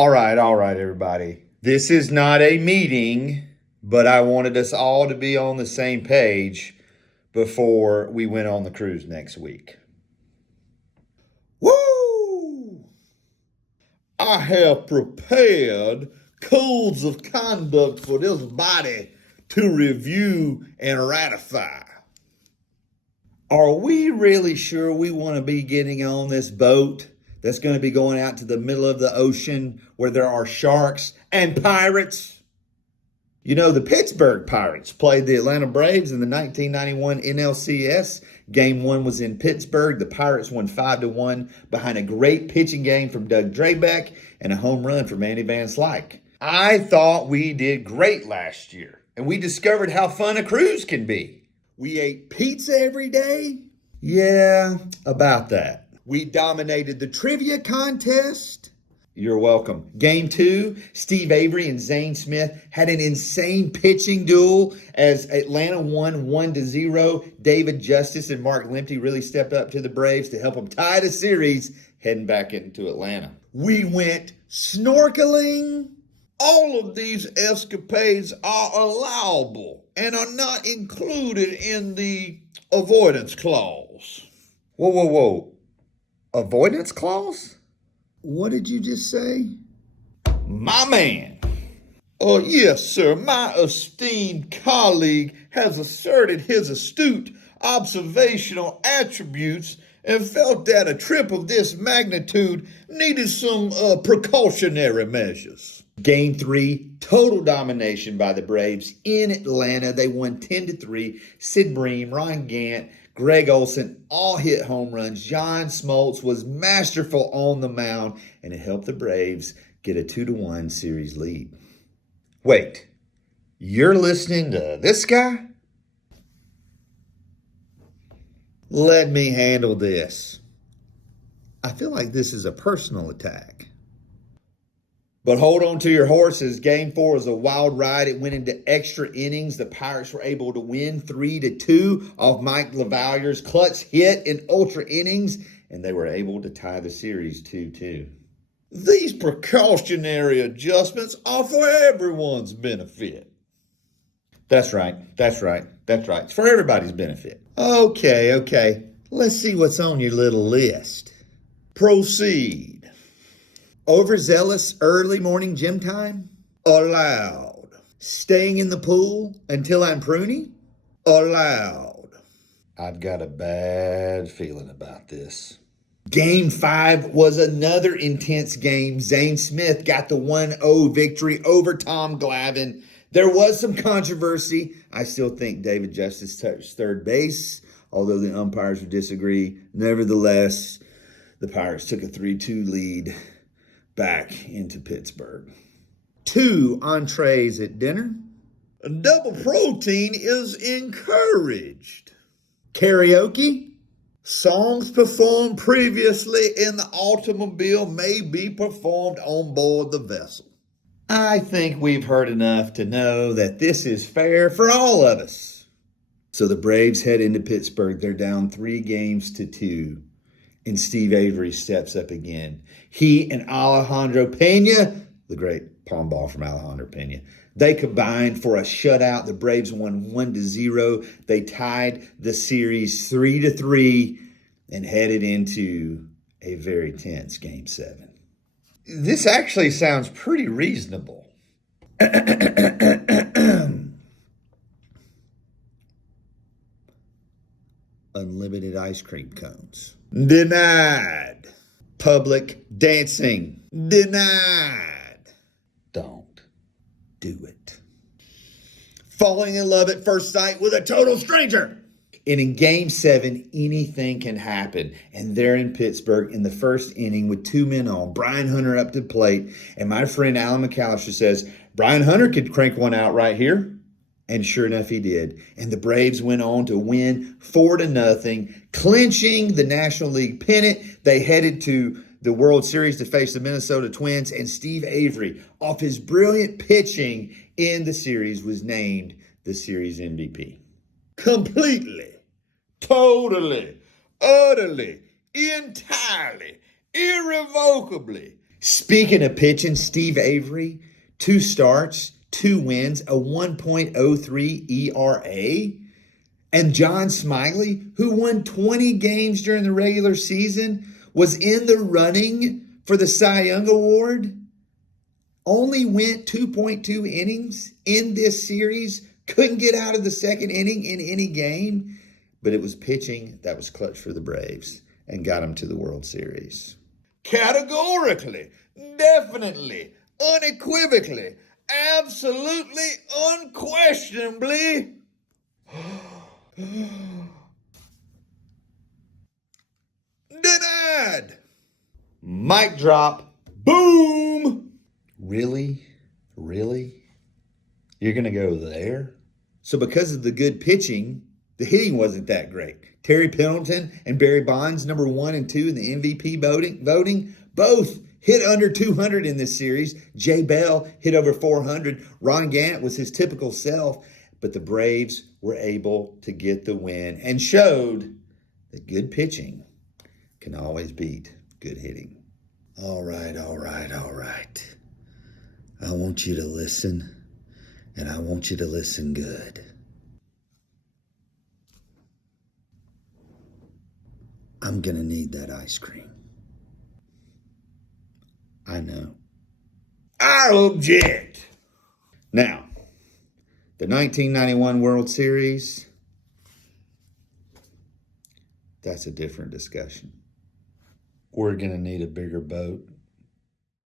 All right, everybody. This is not a meeting, but I wanted us all to be on the same page before we went on the cruise next week. Woo! I have prepared codes of conduct for this body to review and ratify. Are we really sure we want to be getting on this boat that's going to be going out to the middle of the ocean where there are sharks and pirates? You know, the Pittsburgh Pirates played the Atlanta Braves in the 1991 NLCS. Game 1 was in Pittsburgh. The Pirates won 5-1 behind a great pitching game from Doug Drabeck and a home run from Manny Van Slyke. I thought we did great last year, and we discovered how fun a cruise can be. We ate pizza every day? Yeah, about that. We dominated the trivia contest. You're welcome. Game 2, Steve Avery and Zane Smith had an insane pitching duel as Atlanta won 1-0. David Justice and Mark Lemke really stepped up to the Braves to help them tie the series heading back into Atlanta. We went snorkeling. All of these escapades are allowable and are not included in the avoidance clause. Whoa. Avoidance clause? What did you just say? My man. Yes, sir. My esteemed colleague has asserted his astute observational attributes and felt that a trip of this magnitude needed some precautionary measures. Game 3, total domination by the Braves in Atlanta. They won 10-3. Sid Bream, Ron Gant, Greg Olson all hit home runs. John Smoltz was masterful on the mound, and it helped the Braves get a 2-1 series lead. Wait, you're listening to this guy? Let me handle this. I feel like this is a personal attack. But hold on to your horses. Game 4 was a wild ride. It went into extra innings. The Pirates were able to win 3-2 off Mike LaVallier's clutch hit in ultra innings, and they were able to tie the series 2-2. These precautionary adjustments are for everyone's benefit. That's right. It's for everybody's benefit. Okay. Let's see what's on your little list. Proceed. Overzealous early morning gym time? Allowed. Staying in the pool until I'm pruny? Allowed. I've got a bad feeling about this. Game 5 was another intense game. Zane Smith got the 1-0 victory over Tom Glavine. There was some controversy. I still think David Justice touched third base, although the umpires would disagree. Nevertheless, the Pirates took a 3-2 lead back into Pittsburgh. 2 entrees at dinner. Double protein is encouraged. Karaoke. Songs performed previously in the automobile may be performed on board the vessel. I think we've heard enough to know that this is fair for all of us. So the Braves head into Pittsburgh. They're down 3-2. And Steve Avery steps up again. He and Alejandro Pena, the great palm ball from Alejandro Pena, they combined for a shutout. The Braves won 1-0. They tied the series 3-3 and headed into a very tense Game 7. This actually sounds pretty reasonable. Unlimited ice cream cones. Denied. Public dancing. Denied. Don't do it. Falling in love at first sight with a total stranger. And in Game 7, anything can happen. And they're in Pittsburgh in the first inning with 2 men on. Brian Hunter up to the plate. And my friend Alan McAllister says, Brian Hunter could crank one out right here. And sure enough, he did. And the Braves went on to win 4-0, clinching the National League pennant. They headed to the World Series to face the Minnesota Twins. And Steve Avery, off his brilliant pitching in the series, was named the series MVP. Completely, totally, utterly, entirely, irrevocably, Speaking of pitching, Steve Avery, 2 starts, 2 wins, a 1.03 ERA. And John Smiley, who won 20 games during the regular season, was in the running for the Cy Young Award. Only went 2.2 innings in this series. Couldn't get out of the second inning in any game. But it was pitching that was clutch for the Braves and got them to the World Series. Categorically, definitely, unequivocally, absolutely, unquestionably. Denied. Mic drop. Boom. Really? Really? You're going to go there? So because of the good pitching, the hitting wasn't that great. Terry Pendleton and Barry Bonds, number 1 and 2 in the MVP voting, both hit under 200 in this series. Jay Bell hit over 400. Ron Gant was his typical self, but the Braves were able to get the win and showed that good pitching can always beat good hitting. All right. I want you to listen, and I want you to listen good. I'm going to need that ice cream. I know. I object. Now, the 1991 World Series, that's a different discussion. We're going to need a bigger boat.